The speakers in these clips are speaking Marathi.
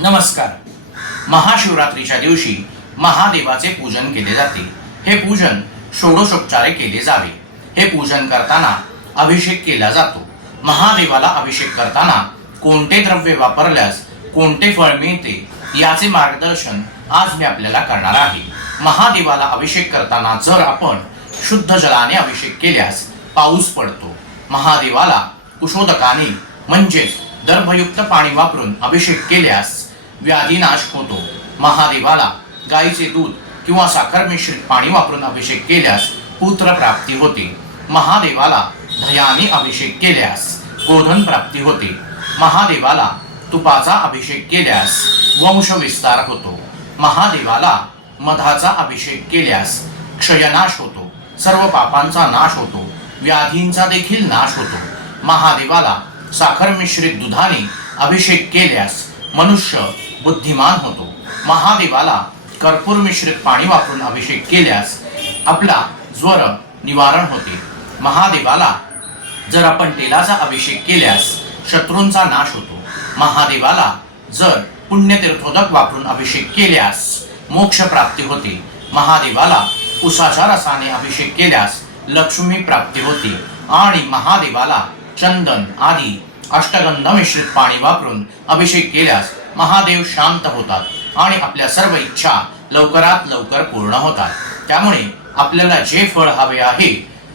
नमस्कार. महाशिवरात्रीच्या दिवशी महादेवाचे पूजन केले जाते. हे पूजन षोडशोपचारे केले जावे. हे पूजन करताना अभिषेक केला जातो. महादेवाला अभिषेक करताना कोणते द्रव्य वापरल्यास कोणते फळ मिळते याचे मार्गदर्शन आज मी आपल्याला करणार आहे. महादेवाला अभिषेक करताना जर आपण शुद्ध जलाने अभिषेक केल्यास पाऊस पडतो. महादेवाला कुशोदकाने म्हणजेच दर्भयुक्त पाणी वापरून अभिषेक केल्यास व्याधीनाश होतो. महादेवाला गाईचे दूध किंवा साखर मिश्रित पाणी वापरून अभिषेक केल्यास पुत्र प्राप्ती होते. महादेवाला दह्याने अभिषेक केल्यास गोधन प्राप्ती होते. महादेवाला तुपाचा अभिषेक केल्यास वंश विस्तार होतो. महादेवाला मधाचा अभिषेक केल्यास क्षयनाश होतो. सर्व पापांचा नाश होतो. व्याधींचा देखील नाश होतो. महादेवाला साखर मिश्रित दुधाने अभिषेक केल्यास मनुष्य बुद्धिमान होतो. महादेवाला कर्पूर मिश्रित पाणी वापरून अभिषेक केल्यास आपला ज्वर निवारण होते. महादेवाला जर आपण तेलाचा अभिषेक केल्यास शत्रूंचा नाश होतो. महादेवाला जर पुण्यतीर्थोदक वापरून अभिषेक केल्यास मोक्ष प्राप्ती होते. महादेवाला उसाच्या रसाने अभिषेक केल्यास लक्ष्मी प्राप्ती होते. आणि महादेवाला चंदन आदी अष्टगंध मिश्रित पाणी वापरून अभिषेक केल्यास महादेव शांत होतात आणि आपल्या सर्व इच्छा लवकरात लवकर पूर्ण होतात. त्यामुळे आपल्याला जे फळ हवे आहे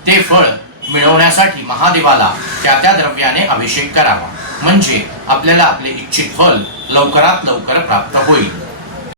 ते फळ मिळवण्यासाठी महादेवाला त्या द्रव्याने अभिषेक करावा, म्हणजे आपल्याला आपले इच्छित फळ लवकरात लवकर प्राप्त होईल.